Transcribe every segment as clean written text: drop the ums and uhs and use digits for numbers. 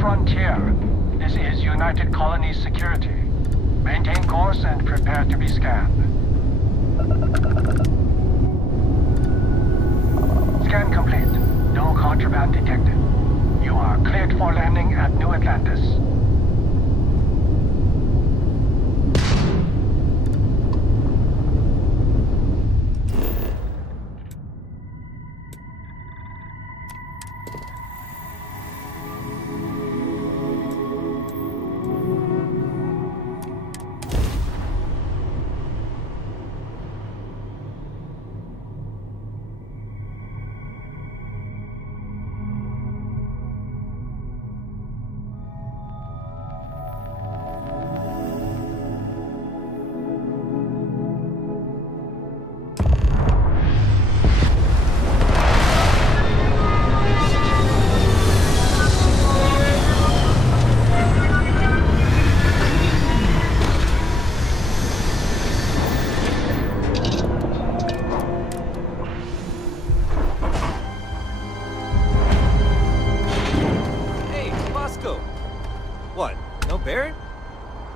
frontier. This is United Colonies security. Maintain course and prepare to be scanned. Scan complete. No contraband detected. You are cleared for landing at New Atlantis.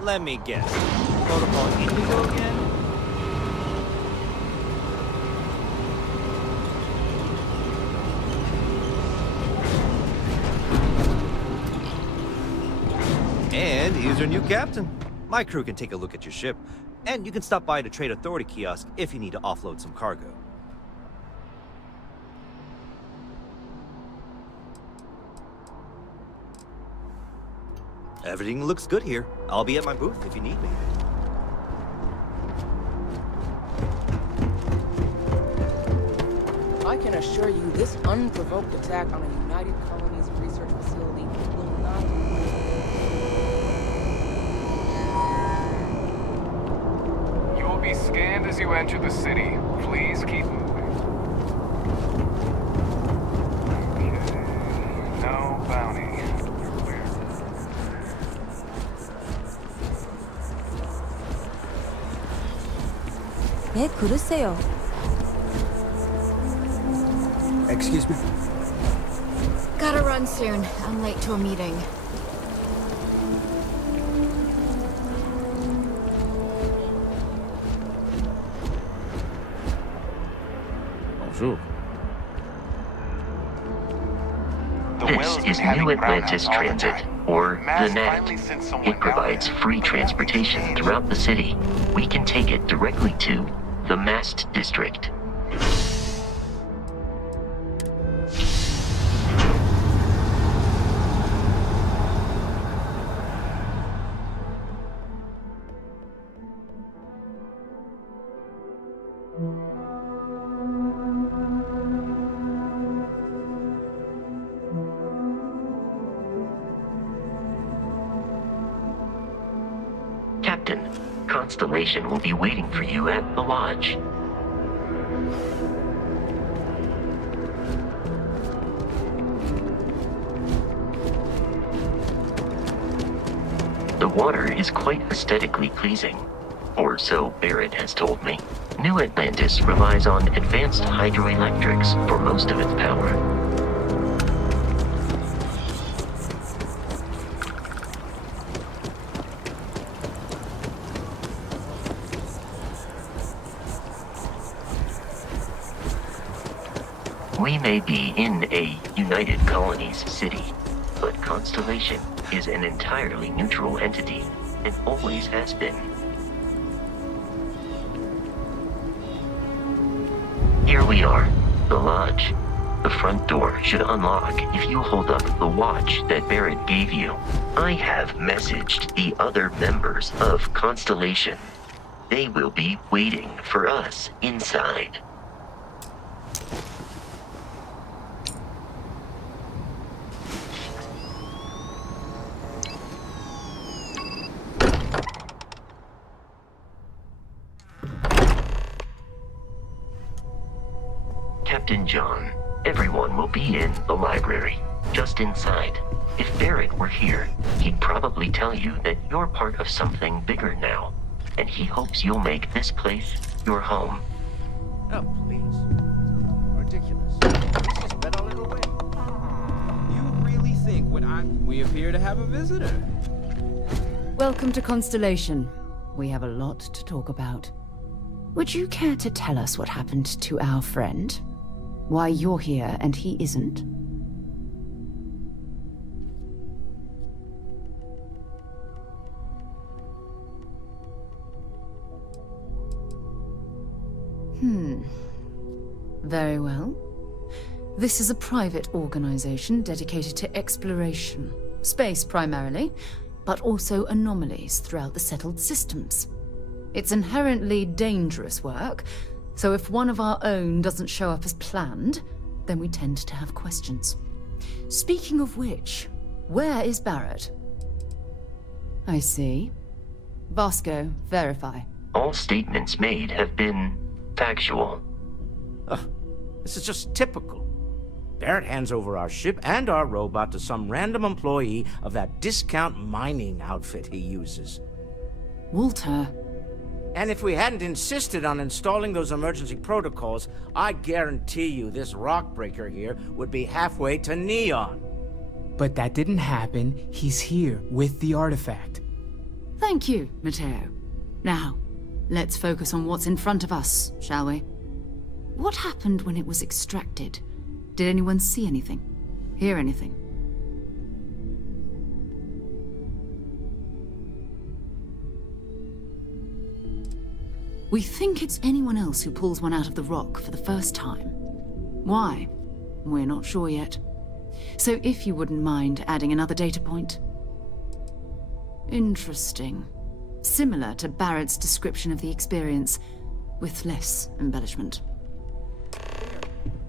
Let me guess. Protocol Indigo again? And here's your new captain. My crew can take a look at your ship, and you can stop by the Trade Authority kiosk if you need to offload some cargo. Everything looks good here. I'll be at my booth if you need me. I can assure you this unprovoked attack on a United Colonies research facility will not... You will be scanned as you enter the city. Please keep moving. Okay. No bounty. Excuse me? Gotta run soon. I'm late to a meeting. Bonjour. This is New Atlantis Transit, or the NAT. It provides free transportation throughout the city. We can take it directly to the Mast District. Captain, Constellation will be waiting for you at the lodge. The water is quite aesthetically pleasing, or so Barrett has told me. New Atlantis relies on advanced hydroelectrics for most of its power. We may be in a United Colonies city, but Constellation is an entirely neutral entity, and always has been. Here we are, the lodge. The front door should unlock if you hold up the watch that Barrett gave you. I have messaged the other members of Constellation. They will be waiting for us inside. Captain John, everyone will be in the library, just inside. If Barrett were here, he'd probably tell you that you're part of something bigger now, and he hopes you'll make this place your home. Oh, please. Ridiculous. This is better all the way. You really think when we appear to have a visitor? Welcome to Constellation. We have a lot to talk about. Would you care to tell us what happened to our friend? Why you're here and he isn't? Very well. This is a private organization dedicated to exploration. Space primarily, but also anomalies throughout the settled systems. It's inherently dangerous work, so if one of our own doesn't show up as planned, then we tend to have questions. Speaking of which, where is Barrett? I see. Vasco, verify. All statements made have been factual. This is just typical. Barrett hands over our ship and our robot to some random employee of that discount mining outfit he uses. Walter. And if we hadn't insisted on installing those emergency protocols, I guarantee you this rock breaker here would be halfway to Neon. But that didn't happen. He's here with the artifact. Thank you, Matteo. Now, let's focus on what's in front of us, shall we? What happened when it was extracted? Did anyone see anything? Hear anything? We think it's anyone else who pulls one out of the rock for the first time. Why? We're not sure yet. So if you wouldn't mind adding another data point. Interesting. Similar to Barrett's description of the experience, with less embellishment.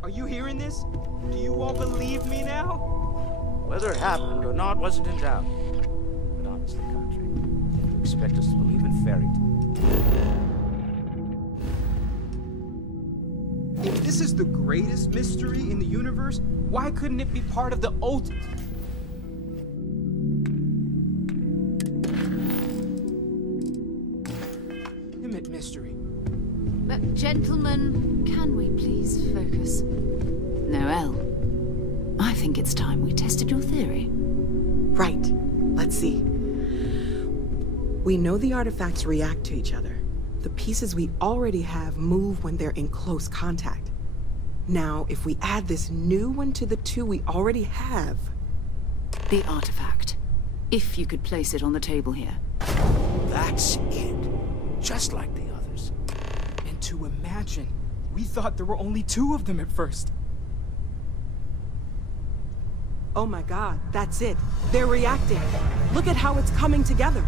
Are you hearing this? Do you all believe me now? Whether it happened or not wasn't in doubt. But honestly, Country, you expect us to believe in fairy tales? If this is the greatest mystery in the universe, why couldn't it be part of the ultimate mystery? But gentlemen, can we please focus? Noelle, I think it's time we tested your theory. Right. Let's see. We know the artifacts react to each other. The pieces we already have move when they're in close contact. Now, if we add this new one to the two we already have... The artifact. If you could place it on the table here. That's it. Just like the others. And to imagine, we thought there were only 2 of them at first. Oh my god, that's it. They're reacting. Look at how it's coming together.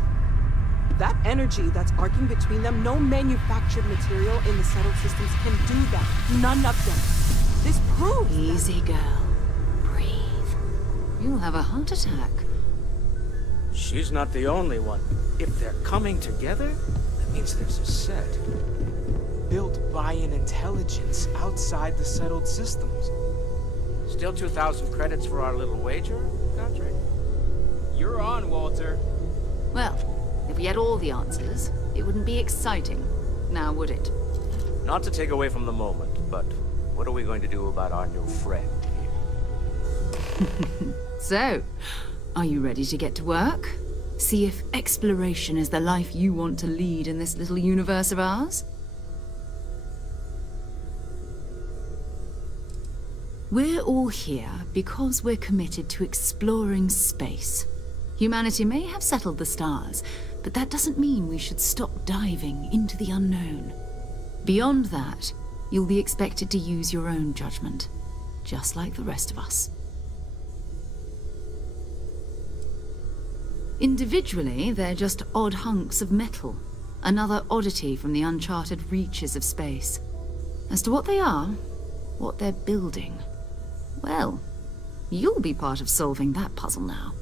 That energy that's arcing between them, no manufactured material in the settled systems can do that. None of them. This proves Easy, girl. Breathe. You'll have a heart attack. She's not the only one. If they're coming together, that means there's a set. Built by an intelligence outside the settled systems. Still 2,000 credits for our little wager, Country? You're on, Walter. Well, if we had all the answers, it wouldn't be exciting, now would it? Not to take away from the moment, but what are we going to do about our new friend here? So, are you ready to get to work? See if exploration is the life you want to lead in this little universe of ours? We're all here because we're committed to exploring space. Humanity may have settled the stars, but that doesn't mean we should stop diving into the unknown. Beyond that, you'll be expected to use your own judgment, just like the rest of us. Individually, they're just odd hunks of metal, another oddity from the uncharted reaches of space. As to what they are, what they're building, well, you'll be part of solving that puzzle now.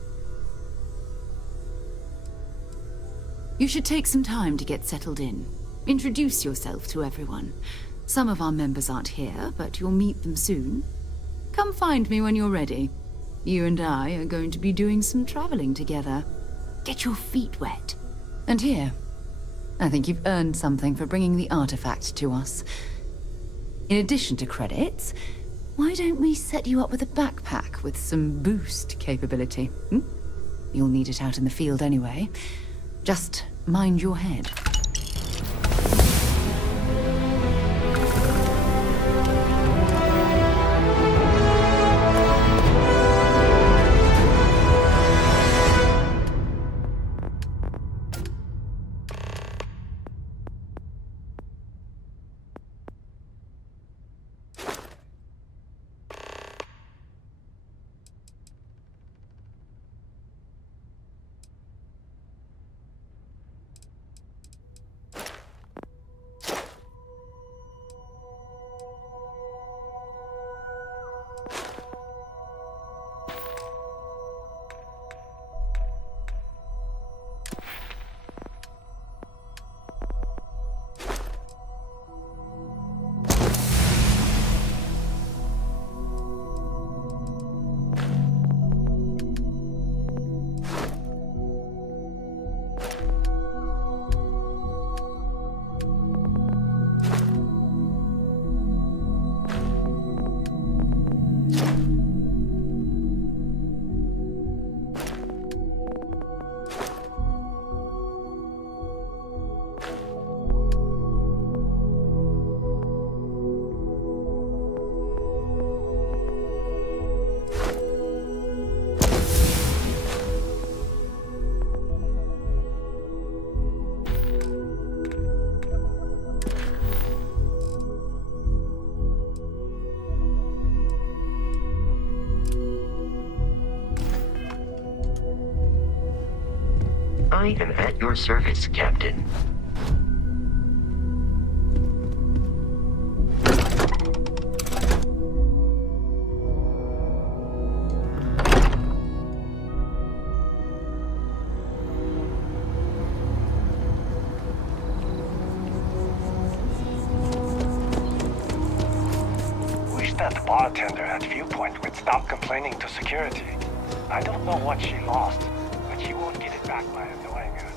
You should take some time to get settled in. Introduce yourself to everyone. Some of our members aren't here, but you'll meet them soon. Come find me when you're ready. You and I are going to be doing some traveling together. Get your feet wet. And here, I think you've earned something for bringing the artifact to us. In addition to credits, Why don't we set you up with a backpack with some boost capability? Hmm? You'll need it out in the field anyway. Just mind your head. I am at your service, Captain. Wish that bartender at Viewpoint would stop complaining to security. I don't know what she lost, but she won't get it back by annoying us.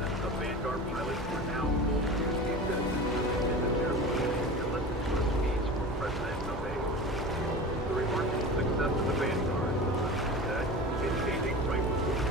dozens of Vanguard pilots were now full duty citizens in this airplane and listened to a speech from President Obey. The remarkable success of the Vanguard, the president said, is changing right before us.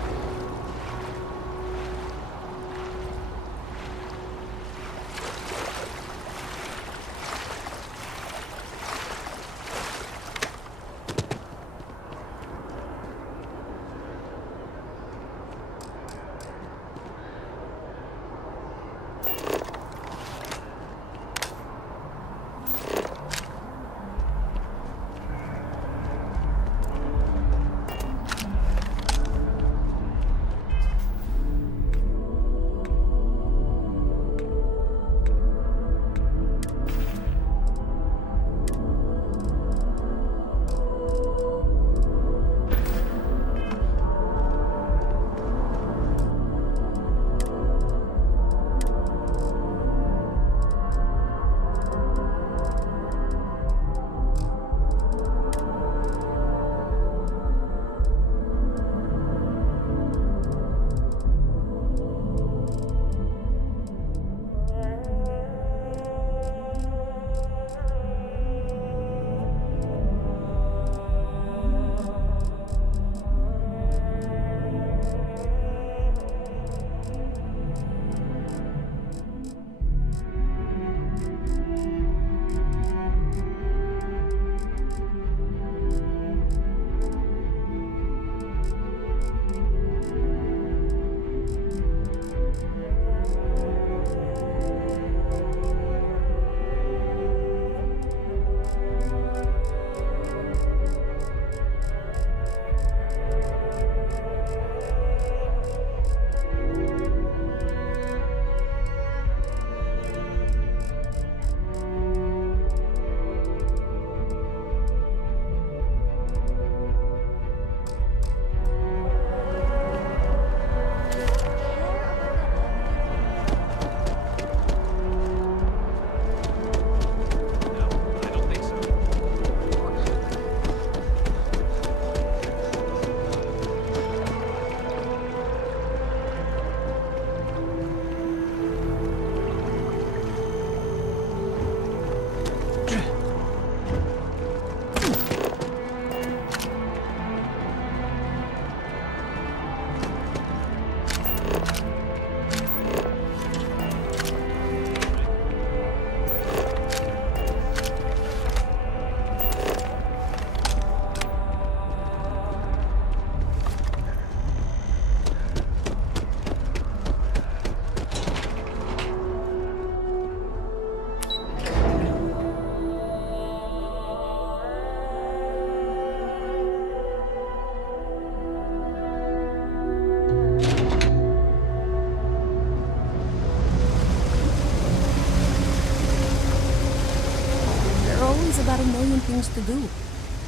About a million things to do,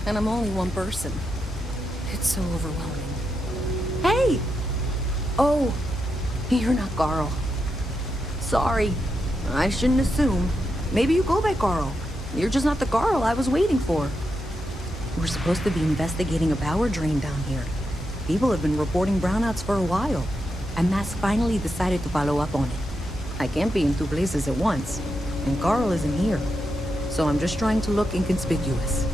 and I'm only one person. It's so overwhelming. Hey! Oh, you're not Carl. Sorry, I shouldn't assume. Maybe you go by Carl. You're just not the Carl I was waiting for. We're supposed to be investigating a power drain down here. People have been reporting brownouts for a while, and Mass finally decided to follow up on it. I can't be in two places at once, and Carl isn't here. So I'm just trying to look inconspicuous.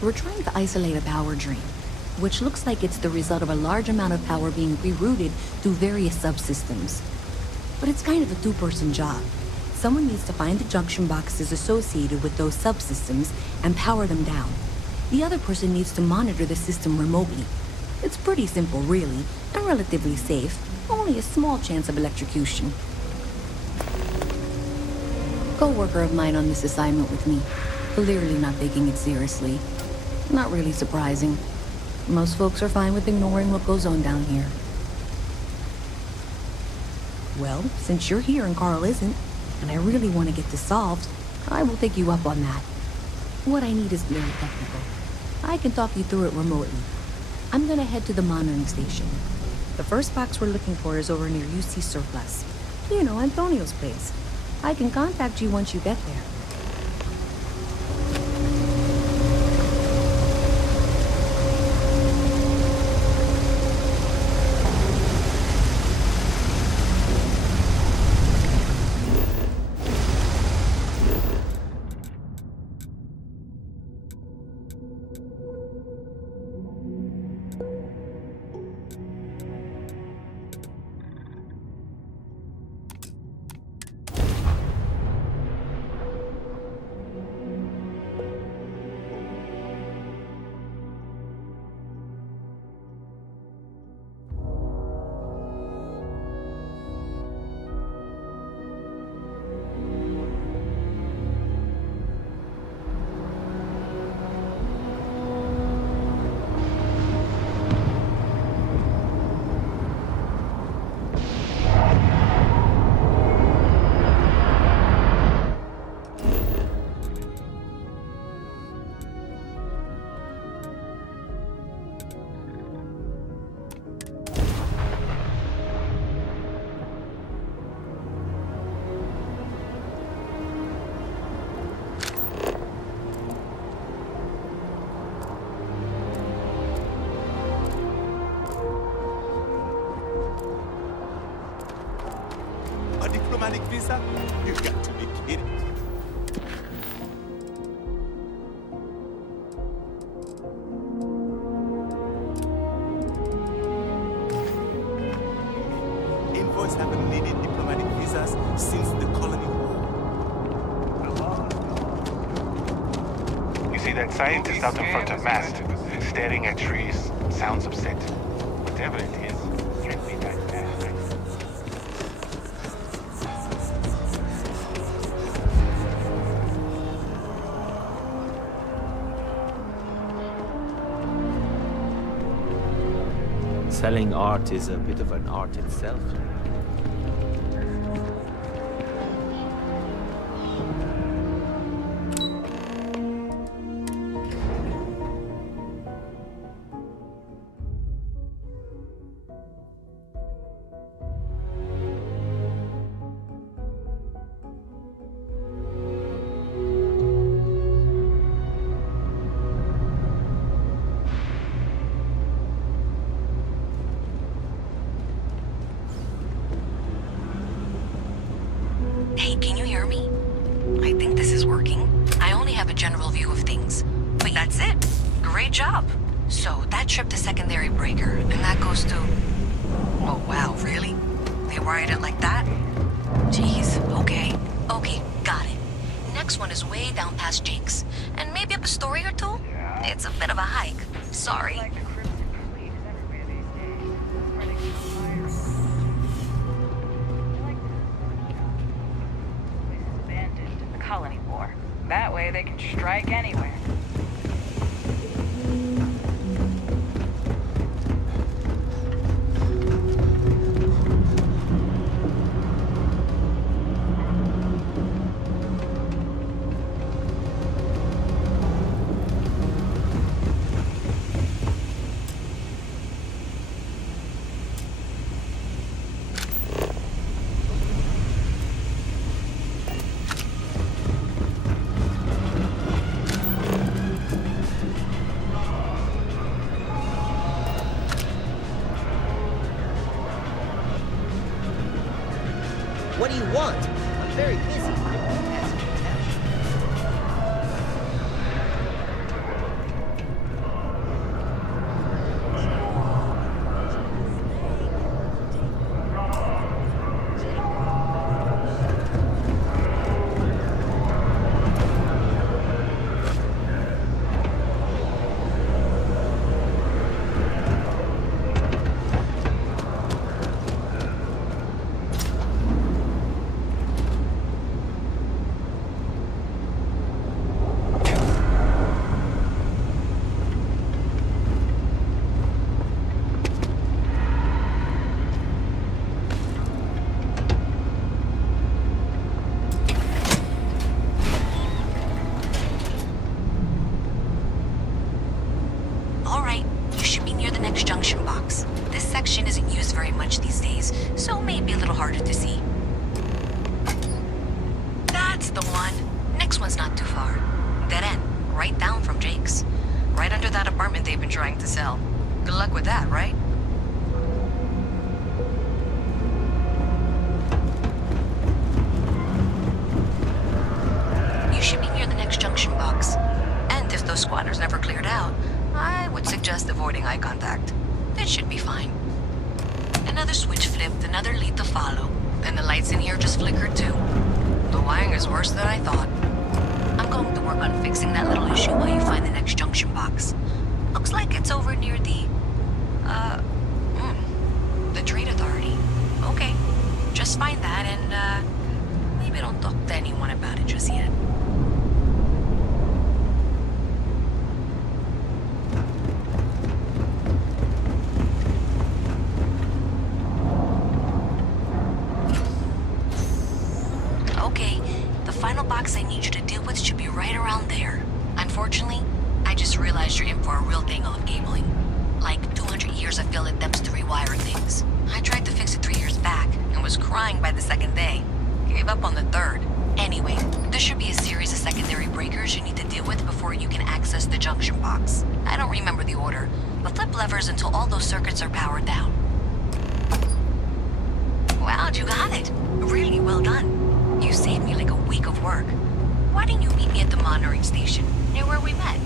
We're trying to isolate a power drain, which looks like it's the result of a large amount of power being rerouted through various subsystems. But it's kind of a two-person job. Someone needs to find the junction boxes associated with those subsystems and power them down. The other person needs to monitor the system remotely. It's pretty simple, really, and relatively safe. Only a small chance of electrocution. Co-worker of mine on this assignment with me, clearly not taking it seriously. Not really surprising. Most folks are fine with ignoring what goes on down here. Well, since you're here and Carl isn't, and I really want to get this solved, I will take you up on that. What I need is very technical. I can talk you through it remotely. I'm gonna head to the monitoring station. The first box we're looking for is over near UC Surplus. You know, Antonio's place. I can contact you once you get there. A diplomatic visa? You got to be kidding. Envoys haven't needed diplomatic visas since the colony war. You see that scientist out in front of mast, staring at trees, sounds upset. Whatever it is, can't be that bad. Selling art is a bit of an art itself. Hey, can you hear me? I think this is working. I only have a general view of things. But that's it. Great job. So, that trip to secondary breaker, and that goes to... Oh, wow, really? They wired it like that? Jeez, okay. Okay, got it. Next one is way down past Jake's. And maybe up a story or two? It's a bit of a hike. Sorry. Colony war. That way they can strike anywhere. What do you want? I'm very busy. junction box. This section isn't used very much these days, so maybe a little harder to see. That's the one. Next one's not too far. Dead end, right down from Jake's. Right under that apartment they've been trying to sell. Good luck with that, right? You should be near the next junction box. And if those squatters never cleared out, I would suggest avoiding eye contact. It should be fine. Another switch flipped, another lead to follow. Then the lights in here just flickered too. The wiring is worse than I thought. I'm going to work on fixing that little issue while you find the next junction box. Looks like it's over near the Trade Authority. Okay, just find that and, maybe don't talk to anyone about it just yet. Okay, the final box I need you to deal with should be right around there. Unfortunately, I just realized you're in for a real tangle of cabling. Like 200 years of field attempts to rewire things. I tried to fix it 3 years back and was crying by the second day. Gave up on the third. Anyway, there should be a series of secondary breakers you need to deal with before you can access the junction box. I don't remember the order, but flip levers until all those circuits are powered down. Wow, you got it. Really monitoring station, near where we met.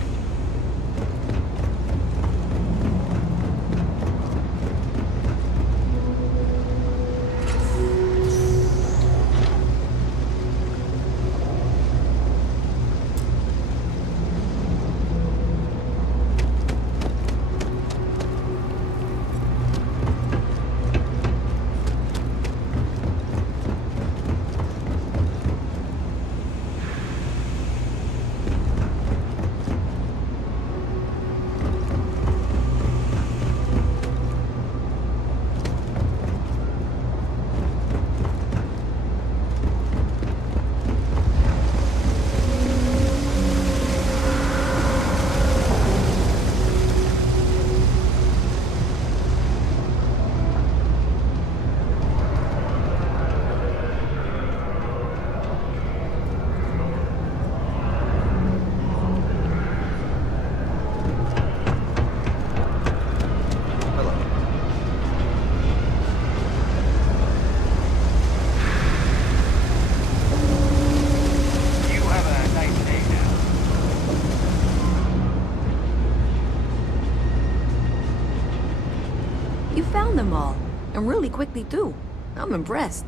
Them all, and really quickly too. I'm impressed.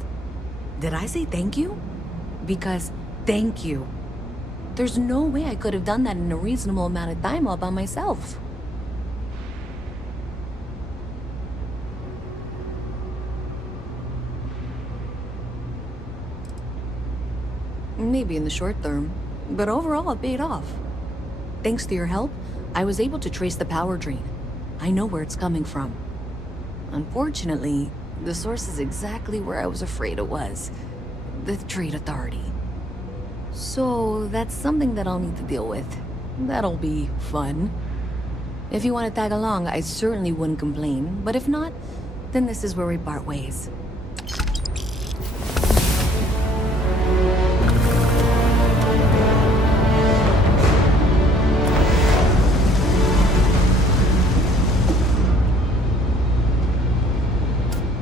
Did I say thank you? Because thank you. There's no way I could have done that in a reasonable amount of time all by myself. Maybe in the short term, but overall it paid off. Thanks to your help, I was able to trace the power drain. I know where it's coming from. Unfortunately, the source is exactly where I was afraid it was. The Trade Authority. So that's something that I'll need to deal with. That'll be fun. If you want to tag along, I certainly wouldn't complain, but if not, then this is where we part ways.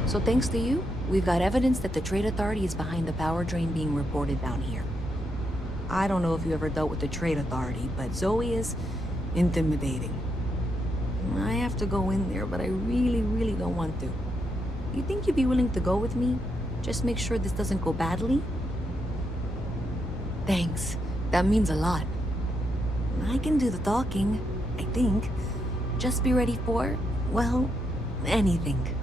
So thanks to you, we've got evidence that the Trade Authority is behind the power drain being reported down here. I don't know if you ever dealt with the Trade Authority, but Zoe is intimidating. I have to go in there, but I really don't want to. You think you'd be willing to go with me? Just make sure this doesn't go badly? Thanks. That means a lot. I can do the talking, I think. Just be ready for, well, anything.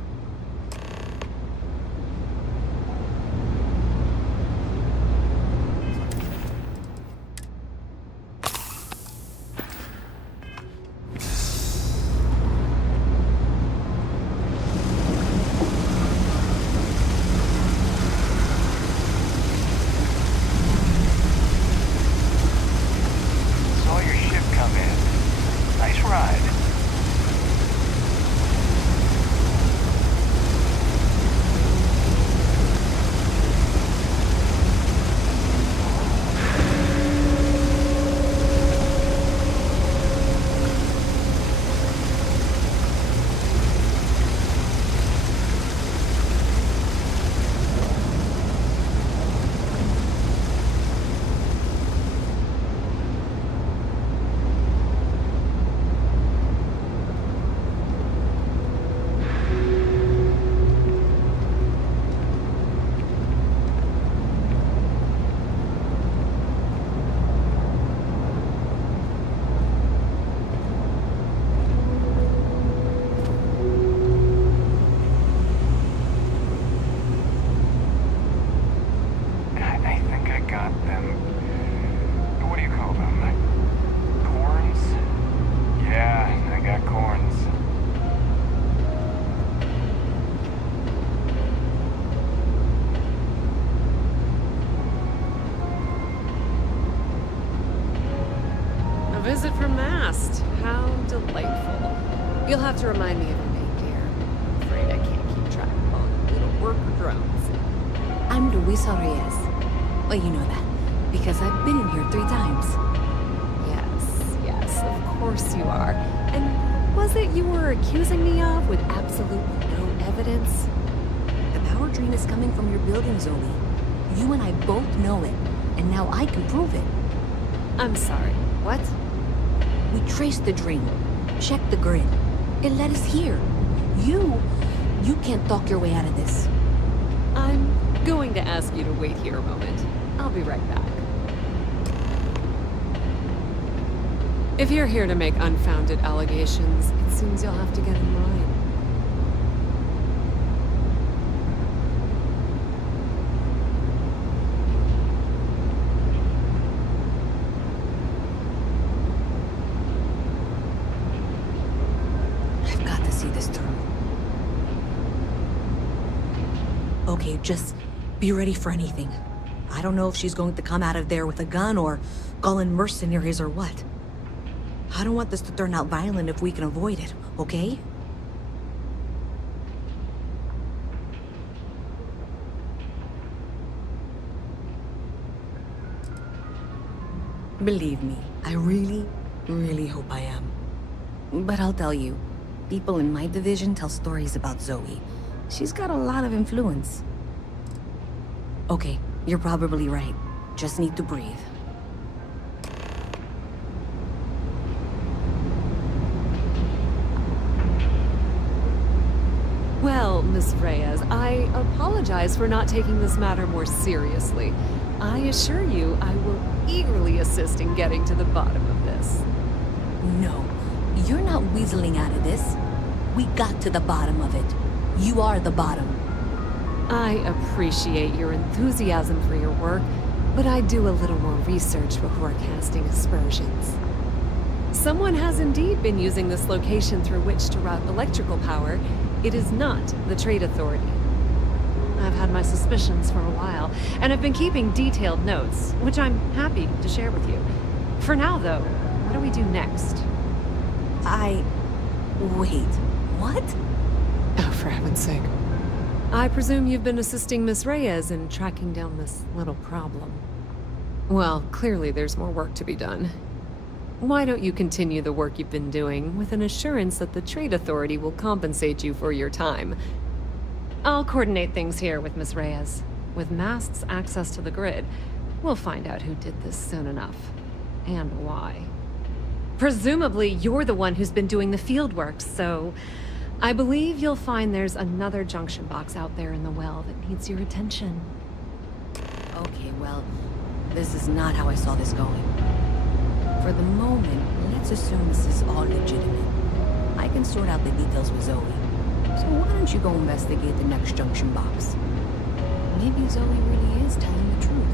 visit from Mast. How delightful. You'll have to remind me of your name, dear. I'm afraid I can't keep track of all the little worker drones. I'm Luisa Reyes. Well, you know that, because I've been in here 3 times. Yes, of course you are. And was it you were accusing me of with absolutely no evidence? The power drain is coming from your building, Zoe. You and I both know it, and now I can prove it. I'm sorry, what? We traced the drain, checked the grid. It led us here. You can't talk your way out of this. I'm going to ask you to wait here a moment. I'll be right back. If you're here to make unfounded allegations, it seems you'll have to get in line. I've got to see this through. Okay, just be ready for anything. I don't know if she's going to come out of there with a gun or call in mercenaries or what. I don't want this to turn out violent if we can avoid it, okay? Believe me, I really, really hope I am. But I'll tell you, people in my division tell stories about Zoe. She's got a lot of influence. Okay, you're probably right. Just need to breathe. Well, Miss Reyes, I apologize for not taking this matter more seriously. I assure you, I will eagerly assist in getting to the bottom of this. No, you're not weaseling out of this. We got to the bottom of it. You are the bottom. I appreciate your enthusiasm for your work, but I do a little more research before casting aspersions. Someone has indeed been using this location through which to route electrical power. It is not the Trade Authority. I've had my suspicions for a while, and I've been keeping detailed notes, which I'm happy to share with you. For now, though, what do we do next? Wait, what? Oh, for heaven's sake. I presume you've been assisting Miss Reyes in tracking down this little problem. Well, clearly there's more work to be done. Why don't you continue the work you've been doing with an assurance that the Trade Authority will compensate you for your time? I'll coordinate things here with Miss Reyes. With Mast's access to the grid, we'll find out who did this soon enough. And why. Presumably, you're the one who's been doing the field work, so I believe you'll find there's another junction box out there in the well that needs your attention. Okay, well, this is not how I saw this going. For the moment, let's assume this is all legitimate. I can sort out the details with Zoe. So why don't you go investigate the next junction box? Maybe Zoe really is telling the truth.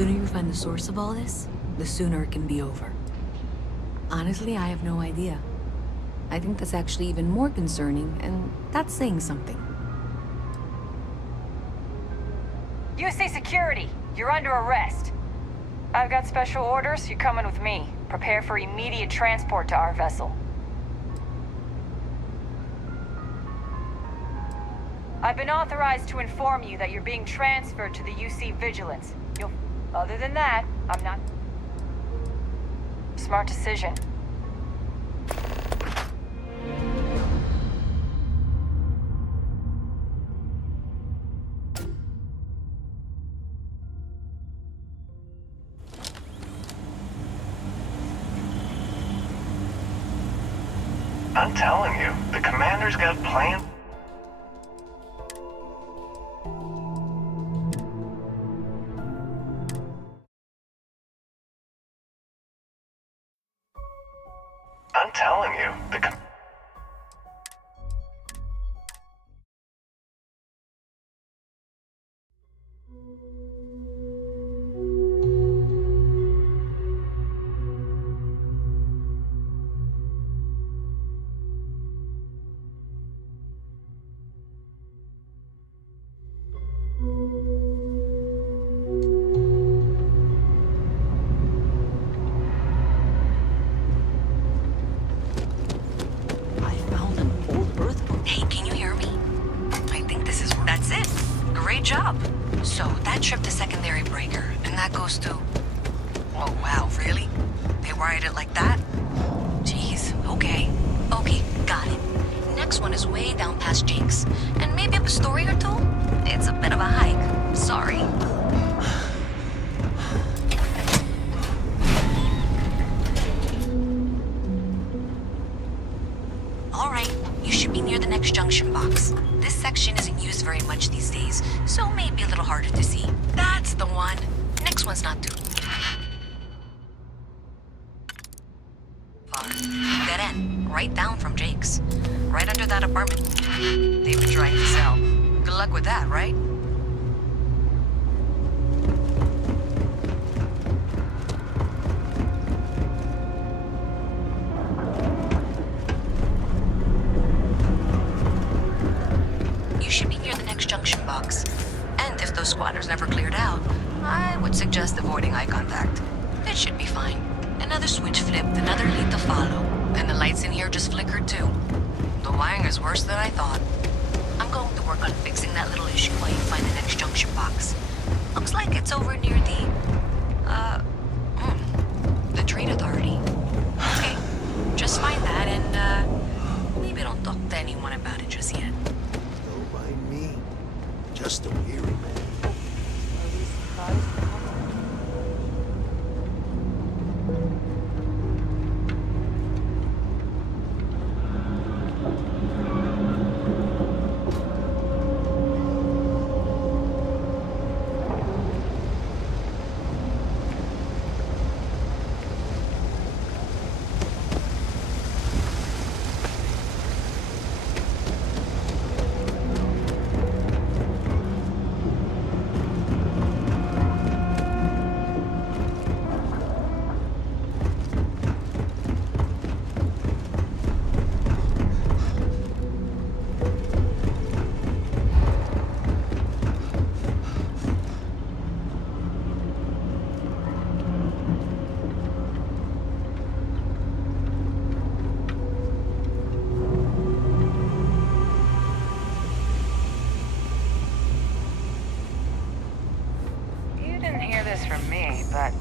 sooner you find the source of all this, the sooner it can be over. Honestly, I have no idea. I think that's actually even more concerning, and that's saying something. UC security, you're under arrest. I've got special orders, you're coming with me. Prepare for immediate transport to our vessel. I've been authorized to inform you that you're being transferred to the UC Vigilance. Other than that, I'm not... Smart decision. I'm telling you, the commander's got plans. I'm telling you,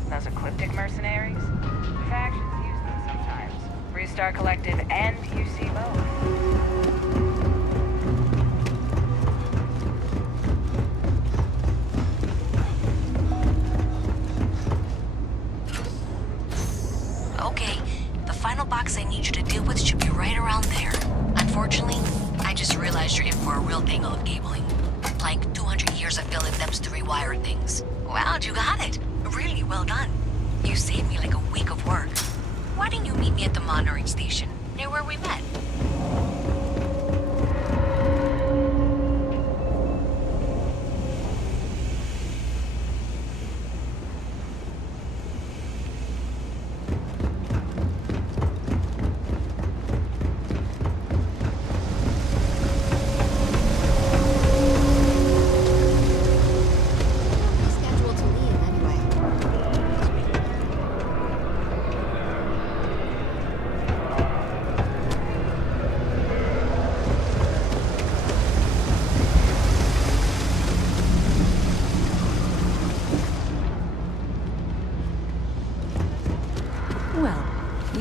Those ecliptic mercenaries? Factions use them sometimes. Freestar Collective and UC both. Okay, the final box I need you to deal with should be right around there. Unfortunately, I just realized you're in for a real tangle of cabling. Like 200 years of building depths to rewire things. Wow, you got it. Really well done. You saved me like a week of work. Why didn't you meet me at the monitoring station, near where we met?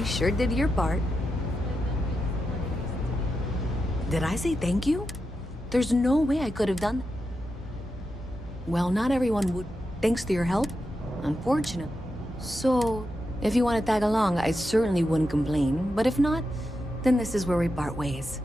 sure did your part. Did I say thank you? There's no way I could have done that. Well, not everyone would, thanks to your help. Unfortunate. So, if you want to tag along, I certainly wouldn't complain. But if not, then this is where we part ways.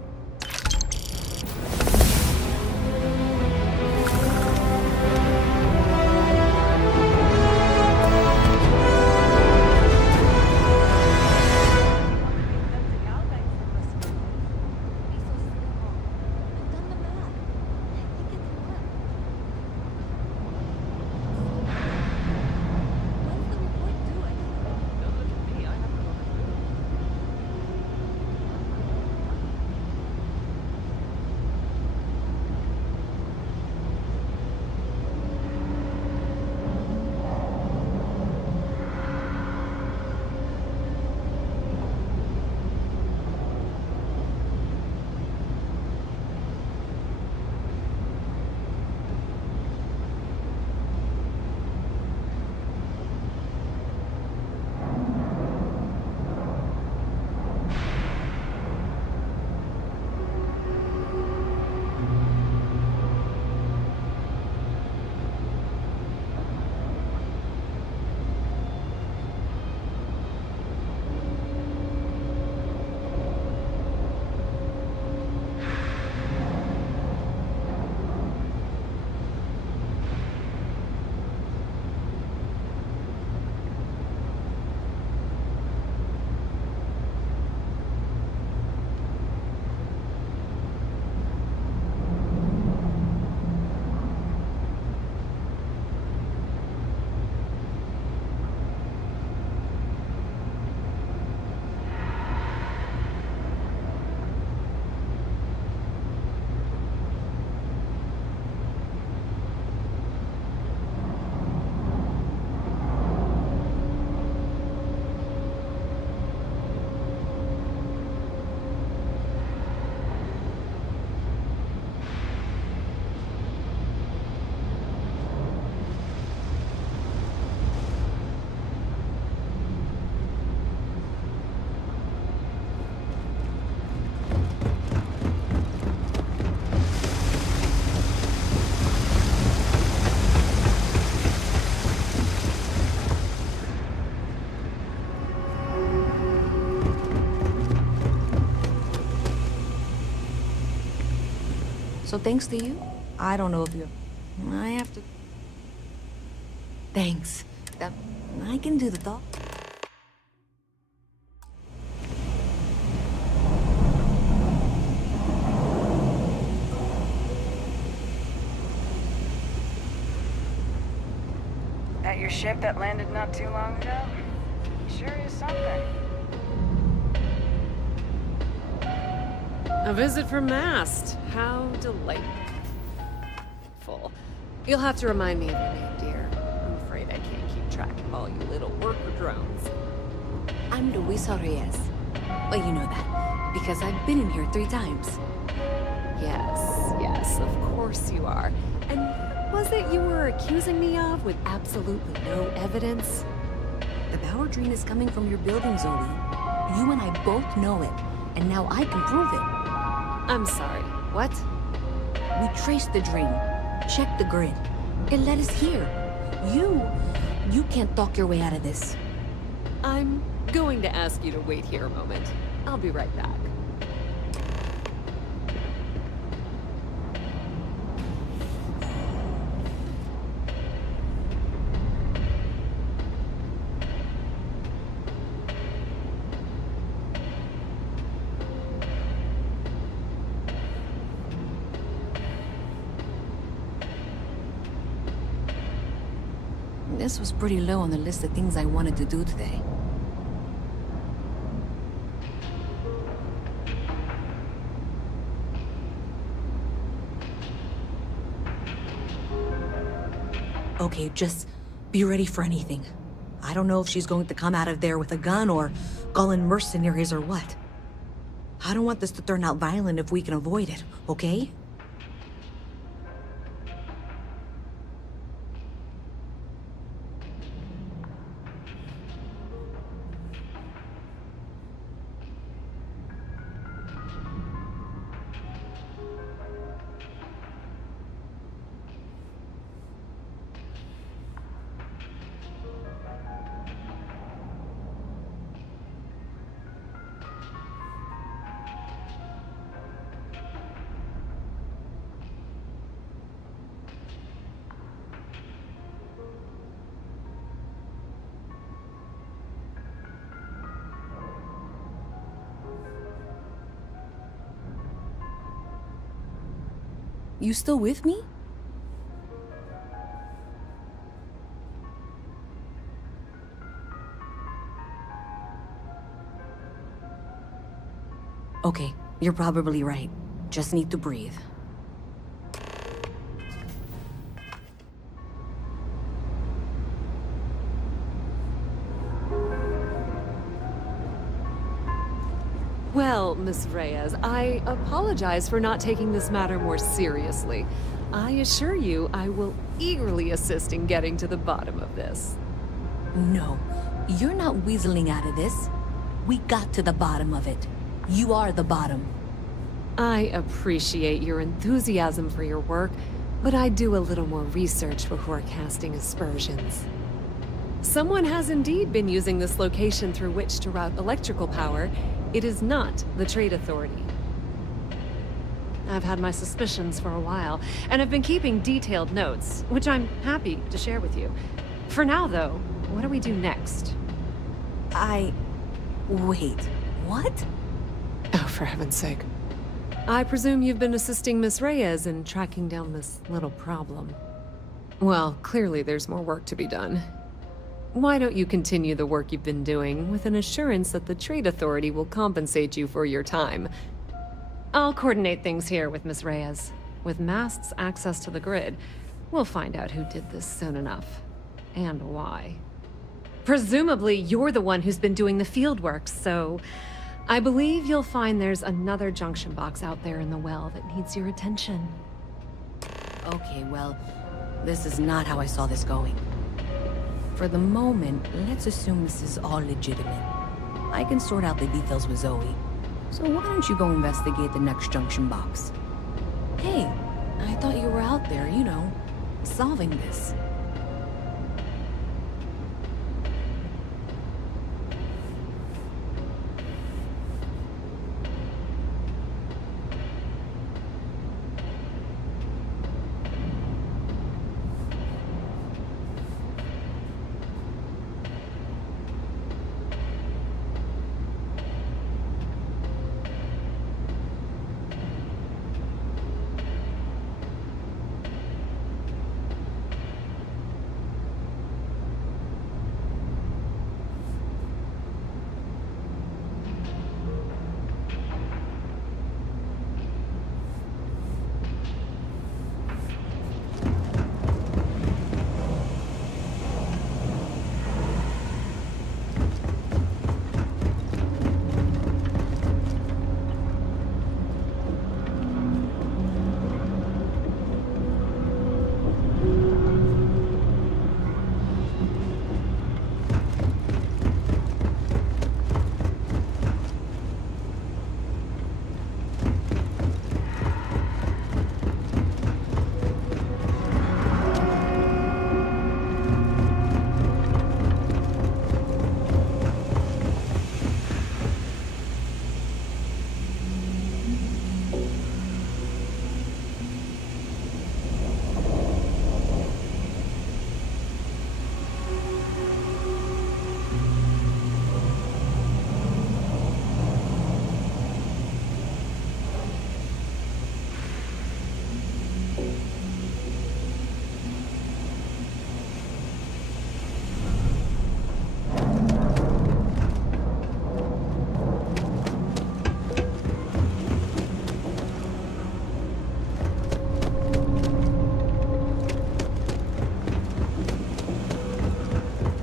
So thanks to you, I don't know if you... I have to... Thanks. I can do the thought. That your ship that landed not too long ago? Sure is something. A visit from Mast. How delightful. You'll have to remind me of your name, dear. I'm afraid I can't keep track of all you little worker drones. I'm Luisa Reyes. Well, you know that, because I've been in here 3 times. Yes, of course you are. And what was it you were accusing me of with absolutely no evidence? The power drain is coming from your building, Zoe. You and I both know it, and now I can prove it. I'm sorry, what? We traced the drain, checked the grid. It led us here. You can't talk your way out of this. I'm going to ask you to wait here a moment. I'll be right back. This was pretty low on the list of things I wanted to do today. Okay, just be ready for anything. I don't know if she's going to come out of there with a gun or call in mercenaries or what. I don't want this to turn out violent if we can avoid it, okay? You still with me? Okay, you're probably right. Just need to breathe. Well, Miss Reyes, I apologize for not taking this matter more seriously. I assure you I will eagerly assist in getting to the bottom of this. No, you're not weaseling out of this. We got to the bottom of it. You are the bottom. I appreciate your enthusiasm for your work, but I do a little more research before casting aspersions. Someone has indeed been using this location through which to route electrical power. It is not the Trade Authority. I've had my suspicions for a while, and have been keeping detailed notes, which I'm happy to share with you. For now, though, what do we do next? Wait, what? Oh, for heaven's sake. I presume you've been assisting Miss Reyes in tracking down this little problem. Well, clearly there's more work to be done. Why don't you continue the work you've been doing with an assurance that the Trade Authority will compensate you for your time? I'll coordinate things here with Miss Reyes. With Mast's access to the grid, we'll find out who did this soon enough. And why. Presumably, you're the one who's been doing the field work, so I believe you'll find there's another junction box out there in the well that needs your attention. Okay, well, this is not how I saw this going. For the moment, let's assume this is all legitimate. I can sort out the details with Zoe. So why don't you go investigate the next junction box? Hey, I thought you were out there, you know, solving this.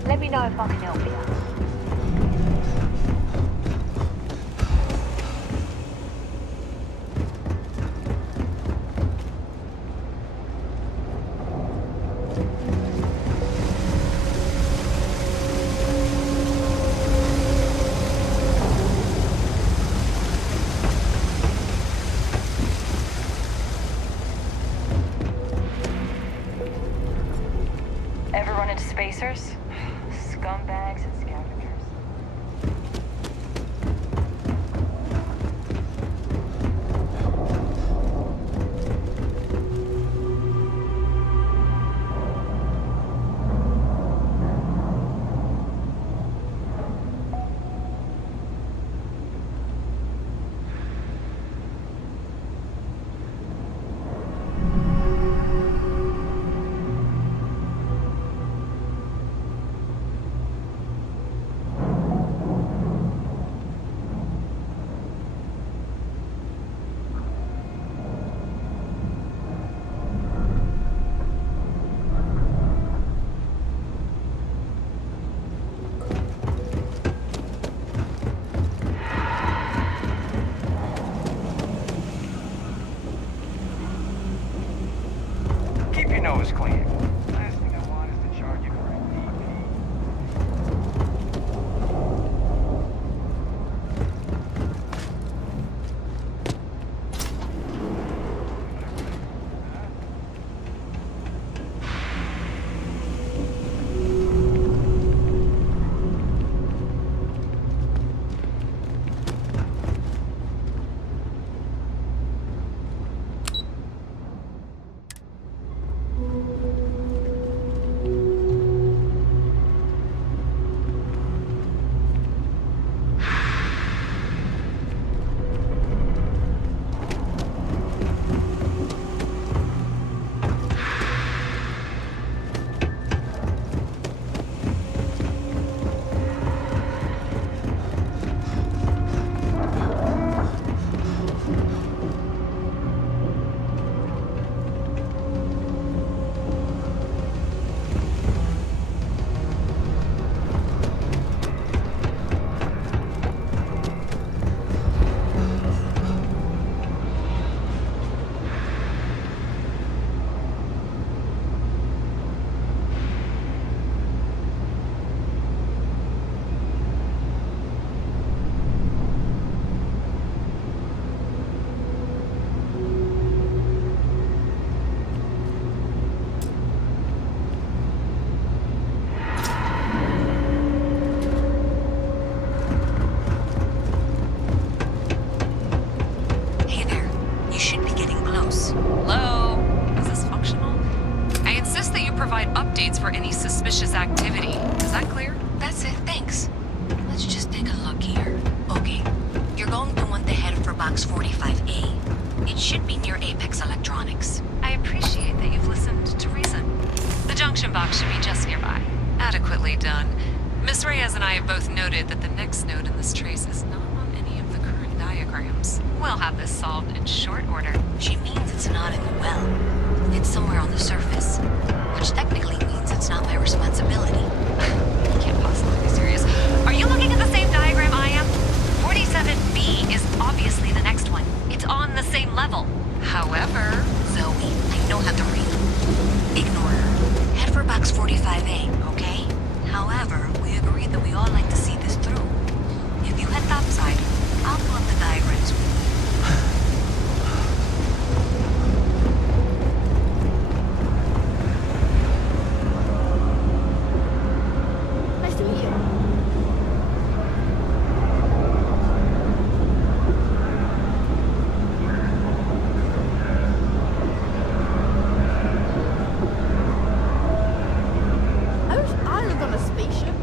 Let me know if I can help you. Ever run into spacers? Scumbags and scavengers. any suspicious activity. Is that clear? That's it, thanks. Let's just take a look here. Okay, you're going to want to head for box 45A. It should be near Apex Electronics. I appreciate that you've listened to reason. The junction box should be just nearby. Adequately done. Miss Reyes and I have both noted that the next node in this trace is not on any of the current diagrams. We'll have this solved in short order. She means it's not in the well. It's somewhere on the surface. Which technically means it's not my responsibility. You can't possibly be serious. Are you looking at the same diagram I am? 47B is obviously the next one. It's on the same level. However... Zoe, I know how to read. Ignore her. Head for box 45A, okay? However, we agreed that we all like to see this through. If you head topside, I'll pull up the diagrams with you. Nice to meet you. I lived on a spaceship.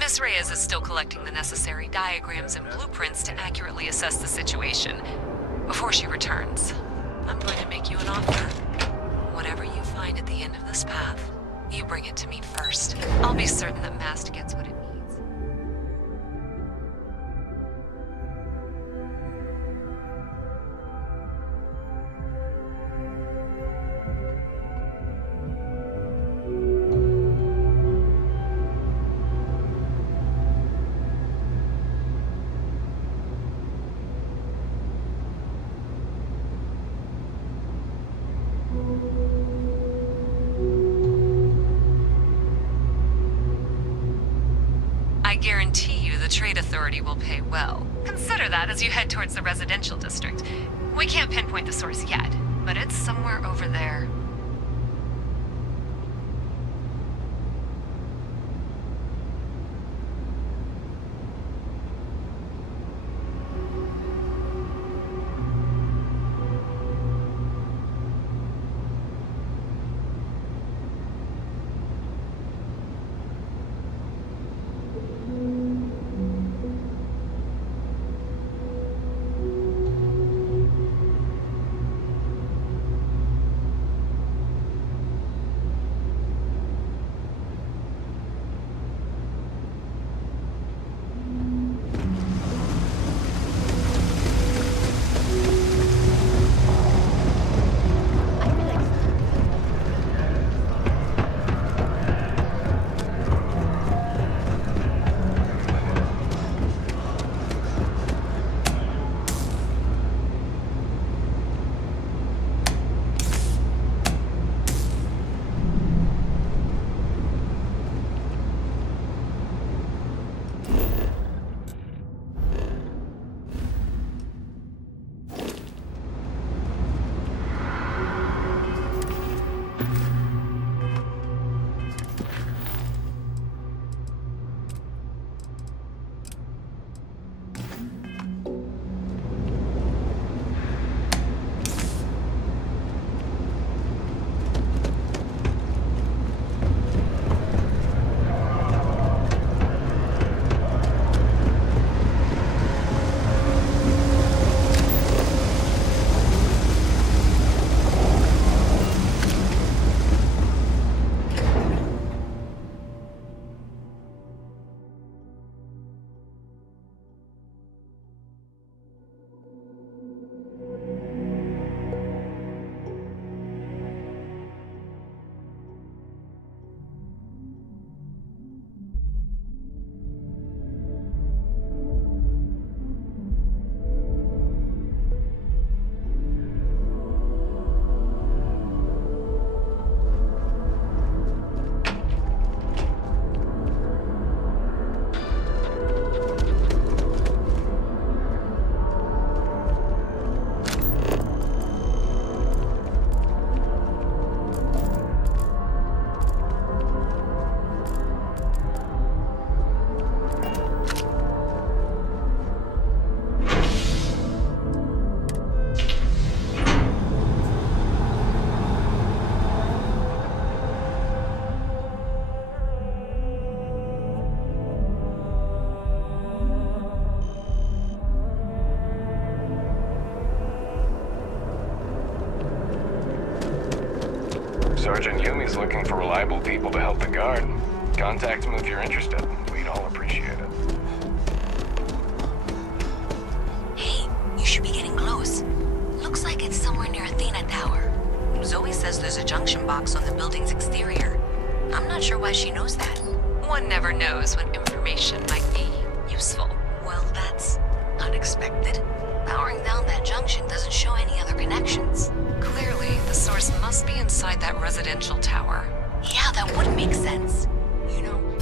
Miss Reyes is still collecting the necessary diagrams and blueprints to accurately assess the situation. Before she returns, I'm going to make you an offer. Whatever you find at the end of this path, you bring it to me first. I'll be certain that Mast gets what it needs. I guarantee you the Trade Authority will pay well. Consider that as you head towards the residential district. We can't pinpoint the source yet, but it's somewhere over there. always looking for reliable people to help the guard. Contact them if you're interested. We'd all appreciate it. Hey, you should be getting close. Looks like it's somewhere near Athena Tower. Zoe says there's a junction box on the building's exterior. I'm not sure why she knows that. One never knows when information might be useful. Well, that's unexpected. Powering down that junction doesn't show any other connections. Clearly, the source must be inside that residential tower. Yeah, that would make sense. You know...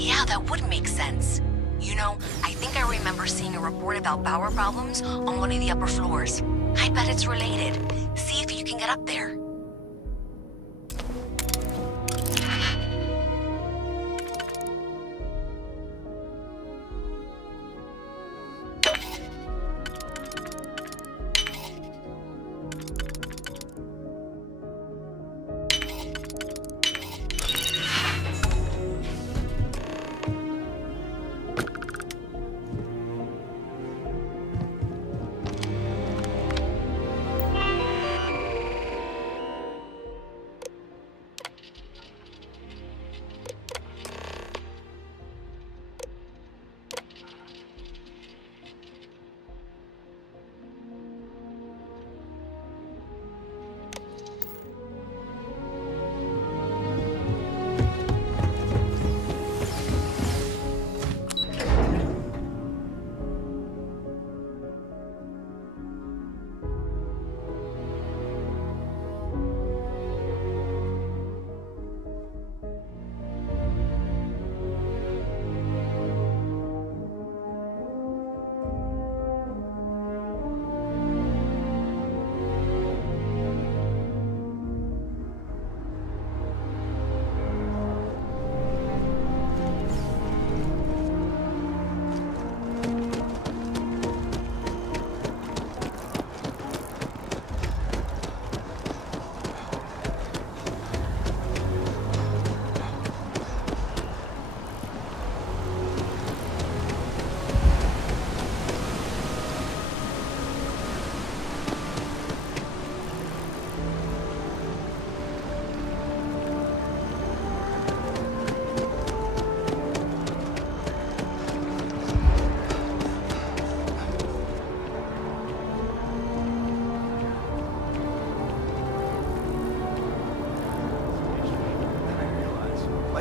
Yeah, that would make sense. You know, I think I remember seeing a report about power problems on one of the upper floors. I bet it's related. See if you can get up there.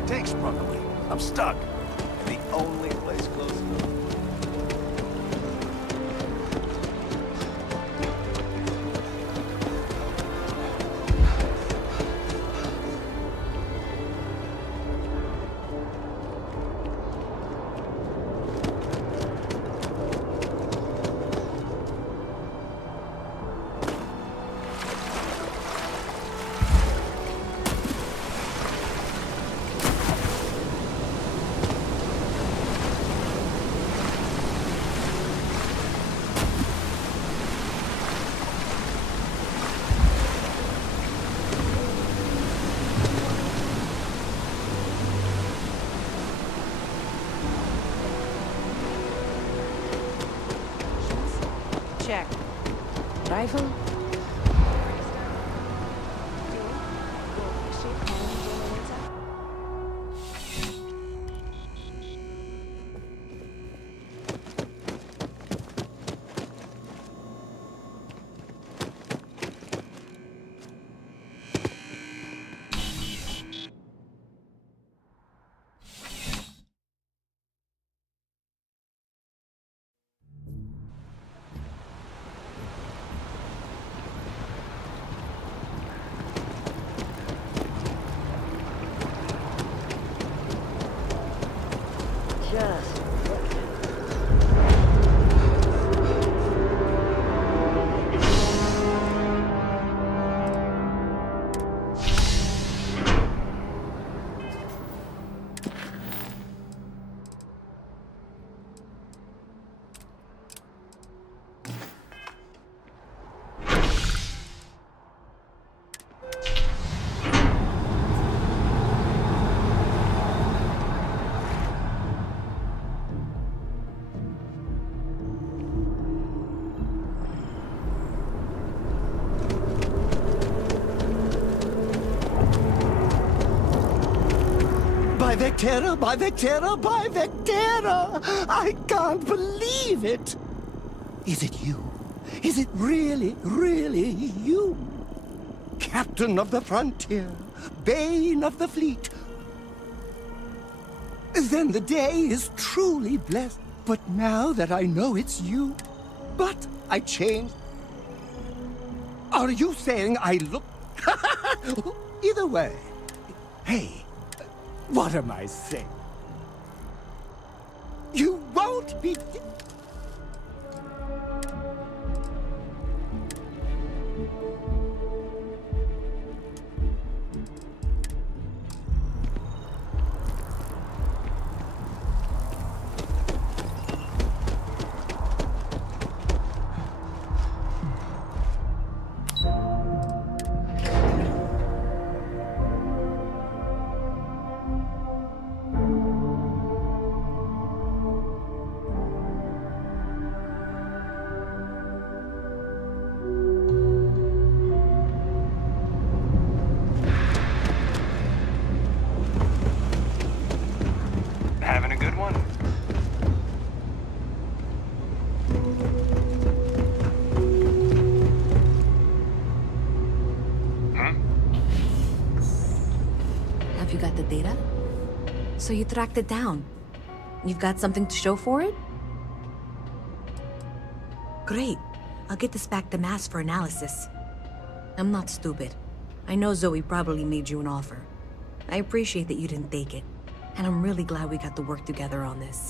tanks properly. I'm stuck. The only place close enough. Check. Rifle? By Vectera, by Vectera, by Vectera! I can't believe it! Is it you? Is it really, really you? Captain of the frontier, bane of the fleet. Then the day is truly blessed. But now that I know it's you, but I changed. Are you saying I look... Either way. Hey. What am I saying? You won't be... Having a good one? Have you got the data? So you tracked it down. You've got something to show for it? Great. I'll get this back to Mass for analysis. I'm not stupid. I know Zoe probably made you an offer. I appreciate that you didn't take it. And I'm really glad we got to work together on this.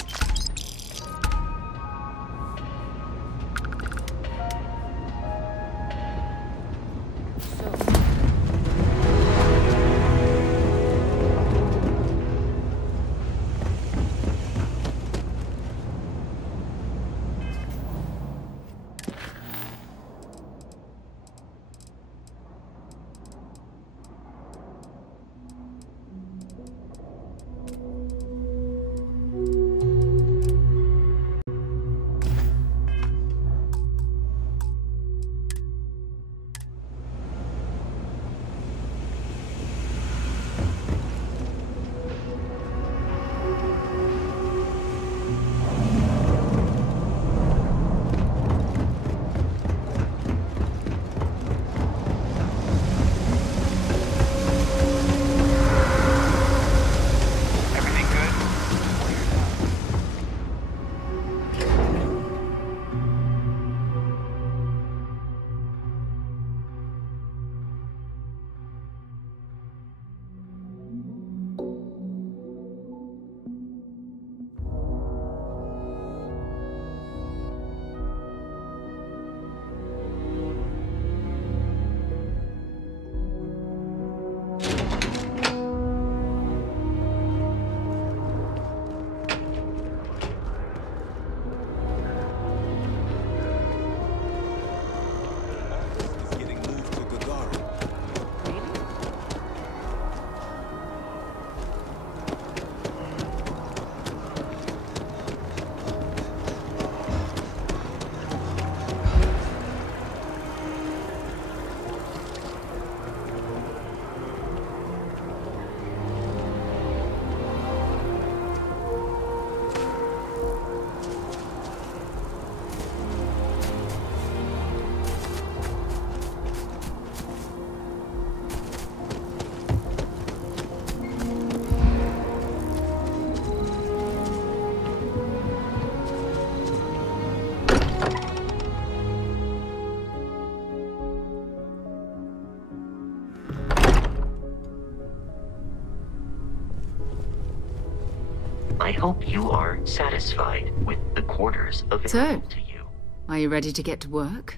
I hope you are satisfied with the quarters available to you. Are you ready to get to work?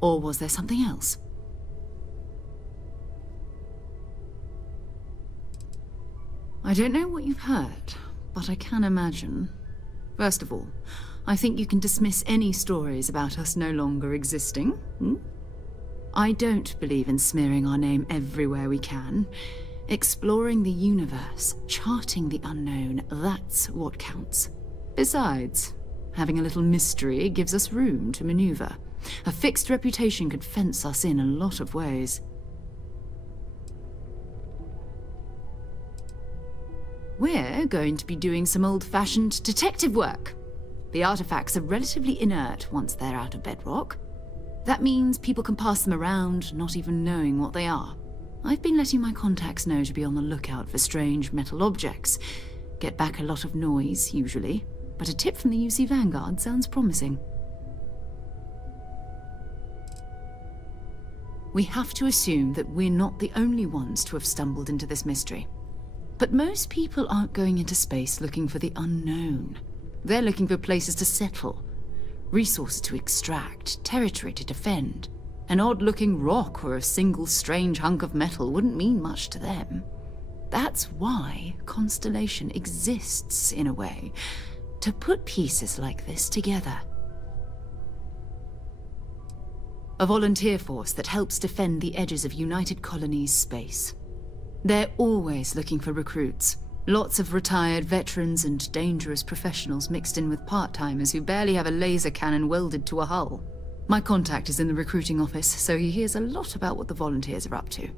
Or was there something else? I don't know what you've heard, but I can imagine. First of all, I think you can dismiss any stories about us no longer existing. I don't believe in smearing our name everywhere we can. Exploring the universe, charting the unknown, that's what counts. Besides, having a little mystery gives us room to maneuver. A fixed reputation could fence us in a lot of ways. We're going to be doing some old-fashioned detective work. The artifacts are relatively inert once they're out of bedrock. That means people can pass them around, not even knowing what they are. I've been letting my contacts know to be on the lookout for strange metal objects. Get back a lot of noise, usually, but a tip from the UC Vanguard sounds promising. We have to assume that we're not the only ones to have stumbled into this mystery. But most people aren't going into space looking for the unknown. They're looking for places to settle, resources to extract, territory to defend. An odd-looking rock or a single strange hunk of metal wouldn't mean much to them. That's why Constellation exists, in a way, to put pieces like this together. A volunteer force that helps defend the edges of United Colonies space. They're always looking for recruits. Lots of retired veterans and dangerous professionals mixed in with part-timers who barely have a laser cannon welded to a hull. My contact is in the recruiting office, so he hears a lot about what the volunteers are up to.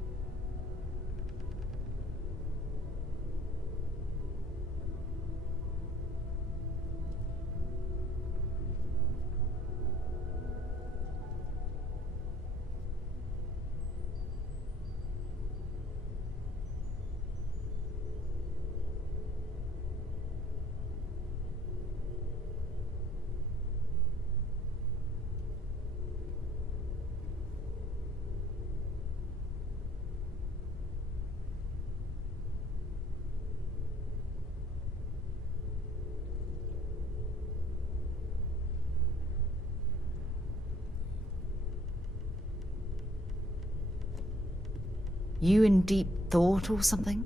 You in deep thought or something?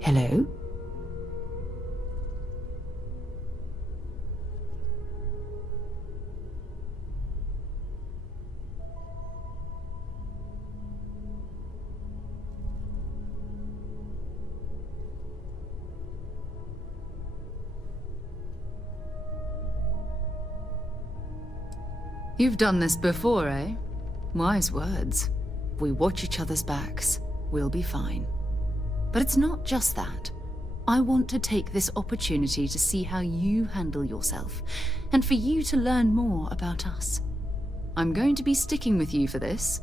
Hello? You've done this before, eh? Wise words. If we watch each other's backs, we'll be fine. But it's not just that. I want to take this opportunity to see how you handle yourself, and for you to learn more about us. I'm going to be sticking with you for this.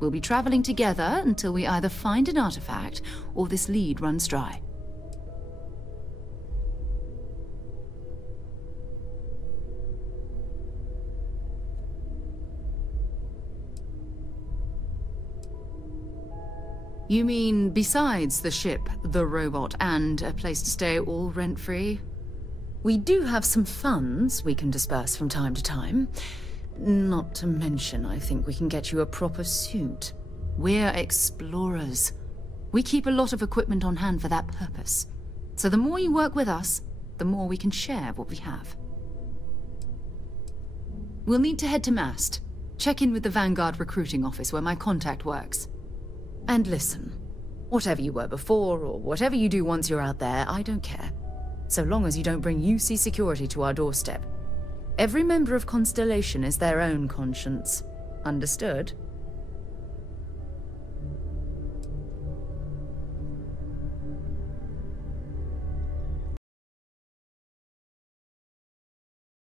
We'll be traveling together until we either find an artifact or this lead runs dry. You mean besides the ship, the robot, and a place to stay all rent-free? We do have some funds we can disperse from time to time. Not to mention, I think we can get you a proper suit. We're explorers. We keep a lot of equipment on hand for that purpose. So the more you work with us, the more we can share what we have. We'll need to head to Mast. Check in with the Vanguard recruiting office where my contact works. And listen, Whatever you were before, or whatever you do once you're out there, I don't care. So long as you don't bring UC security to our doorstep. Every member of Constellation is their own conscience. Understood?